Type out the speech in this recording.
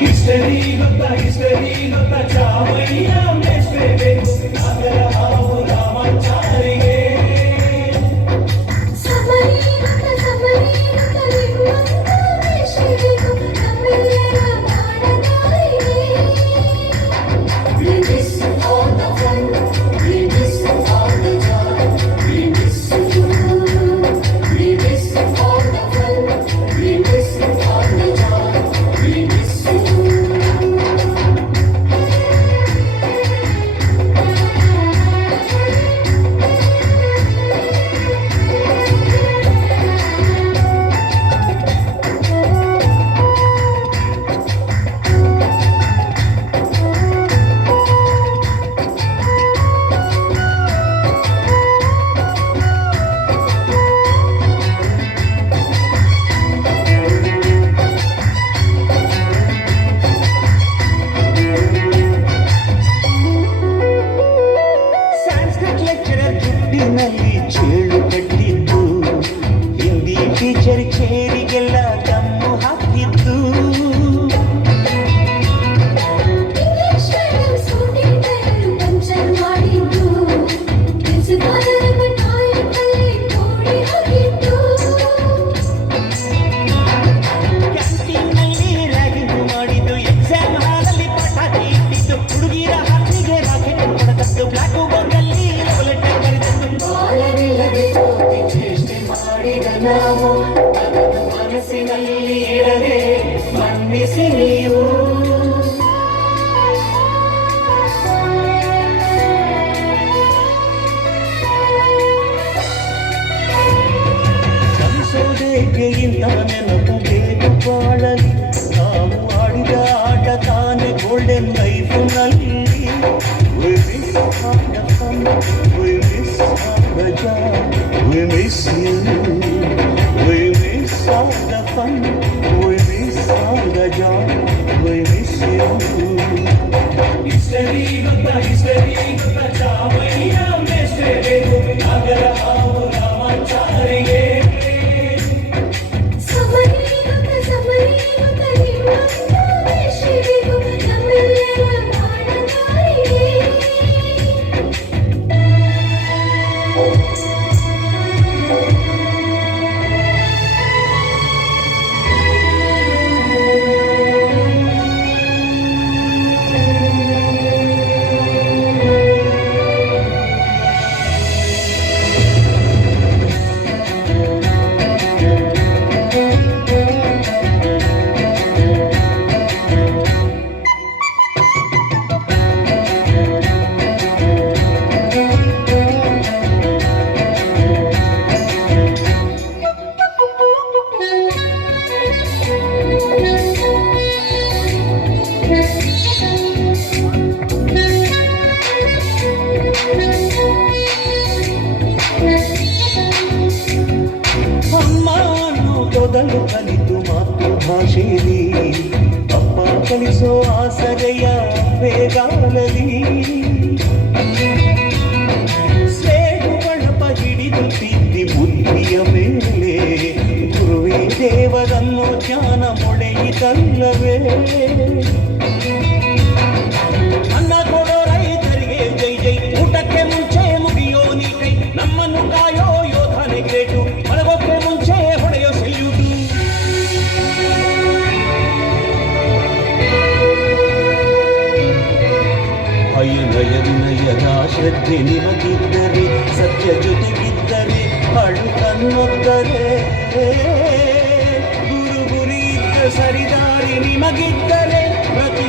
History ಗೊತ್ತಾ ಚಾಮಯ್ಯ ಮೆಚ್ಚಬೇಕು ನಾಗರ ಹಾವು ರಾಮಾಚಾರಿಗೆ ಚೇಳು ಕಟ್ಟಿದ್ದು ಹಿಂದಿ ಟೀಚರ್ ಚೇರಿಗೆಲ್ಲ ದಮ್ಮು ಹಾಕಿದ್ದು ಕ್ಯಾಂಟೀನ್ನಲ್ಲಿ ರ್ಯಾಗಿಂಗ್ ಮಾಡಿದ್ದು ಎಕ್ಸಾಮ್ ಹಾಲಲ್ಲಿ ಪಟಾಕಿ ಇಟ್ಟಿದ್ದು ಹುಡುಗಿರ ಹಾಕಿಗೆ ರಾಕೆಟ್ ಹೊಡೆದದ್ದು ಬ್ಲಾಕ್ ಬೋರ್ಡಲ್ಲಿ ಲೆಟರ್ ಬರೆದದ್ದು ಚೇಷ್ಟೆ ಮಾಡಿದ ನಾವು ಮನಸ್ಸಿನಲ್ಲಿ ಇಡದೆ ಮನ್ನಿಸಿ ನೀವು ಸಂಸೋದೇಕೆ ಇಂಥ ನೆನಪು ಬೇಕು ಬಾಳಲಿ ನಾವು ಆಡಿದ ಆಟ ತಾನೆ golden ಲೈಫ್ನಲ್ಲಿ We miss all the fun, we miss all the joy, we miss you. We miss all the fun, we miss all the joy, we miss you. History ಗೊತ್ತಾ ಚಾಮಯ್ಯ ಮೆಚ್ಚಬೇಕು ನಾಗರ ಹಾವು ರಾಮಾಚಾರಿಗೆ ಮೊದಲು ಕಲಿತು ಮಾತೃಭಾಷೆಯಲ್ಲಿ ಅಪ್ಪ ಕಲಿಸೋ ಆಸರೆಯ ಬೇಗಾಲಲಿ ಸೇಡು ಬಳಪ ಹಿಡಿದು ತಿದ್ದಿ ಬುದ್ಧಿಯ ಮೇಲೆ ಗುರುವೇ ದೇವರನ್ನು ಜ್ಞಾನ ಮೊಳೆಯಿತಲ್ಲವೇ ಅನ್ನ ಕೊಡೋ ರೈತರಿಗೆ ಜೈ ಜೈ ಊಟಕ್ಕೆ ಮುಂಚೆ ಮುಗಿಯೋ ನೀ ಕೈ ನಮ್ಮನ್ನು ಕಾಯೋ ಯೋಧನೆ ಗ್ರೇಟು ಮಲಗೋಕ್ಕೆ ಮುಂಚೆ ಹೊಡೆಯೋ ಸೆಲ್ಯೂಟು ಅಯ್ಯನಯ ವಿನಯದ ಶ್ರದ್ಧೆ ನಿಮಗಿದ್ದರೆ ಸತ್ಯ ಜೊತೆಗಿದ್ದರೆ ಅಳು ತನ್ನೊದ್ದರೆ ಗುರು ಗುರಿ ಇದ್ದ ಸರಿದಾರಿ ನಿಮಗಿದ್ದರೆ ಪ್ರತಿ